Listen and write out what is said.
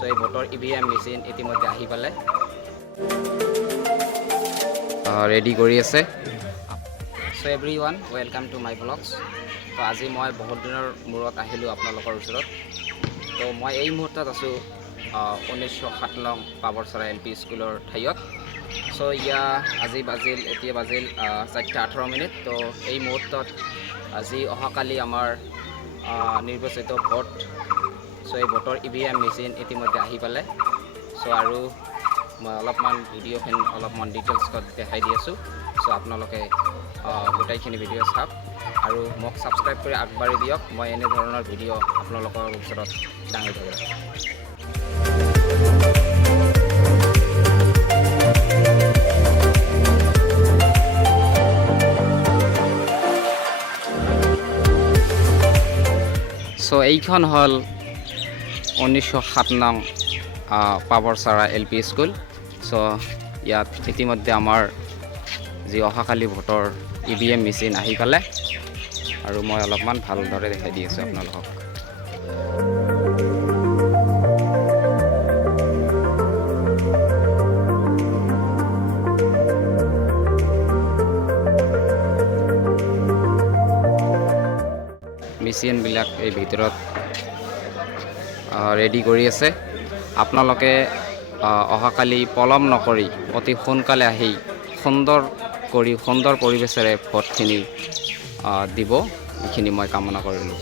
So এই ভোটৰ EVM machine ইতিমধ্যে আহি পালে ৰেডি কৰি আছে। So everyone welcome to my blogs. তো আজি মই বহুত দিনৰ মূৰত আহিলোঁ আপোনালোকৰ ওচৰত। তো মই এই মুহূৰ্তত আছোঁ 1907 নং পাবৰচৰা LP স্কুলৰ ঠাইত। সো এতিয়া বাজিল 4:18। তো এই মুহূৰ্তত আজি অহাকালি আমাৰ নিৰ্বাচিত ভোট, সো এই ভোটৰ EVM মেচিন ইতিমধ্যে আহি পালে। সো আৰু মই অলপমান ভিডিঅ'খিনি অলপমান ডিটেইলছত দেখাই দি আছোঁ। সো আপোনালোকে গোটেইখিনি ভিডিঅ' চাওক আৰু মোক ছাবস্ক্ৰাইব কৰি আগবাঢ়ি দিয়ক। মই এনেধৰণৰ ভিডিঅ' আপোনালোকৰ ওচৰত দাঙি ধৰিম। সো এইখন হ'ল 1907 নং পাবৰচৰা LP স্কুল। সো ইয়াত ইতিমধ্যে আমাৰ যি অহাকালি ভোটৰ EVM মেচিন আহি পালে আৰু মই অলপমান ভালদৰে দেখাই দি আছোঁ আপোনালোকক। মেচিনবিলাক এই ভিতৰত ৰেডি কৰি আছে। আপোনালোকে অহাকালি পলম নকৰি অতি সোনকালে আহি সুন্দৰ পৰিৱেশেৰে ভোটখিনি দিব, এইখিনি মই কামনা কৰিলোঁ।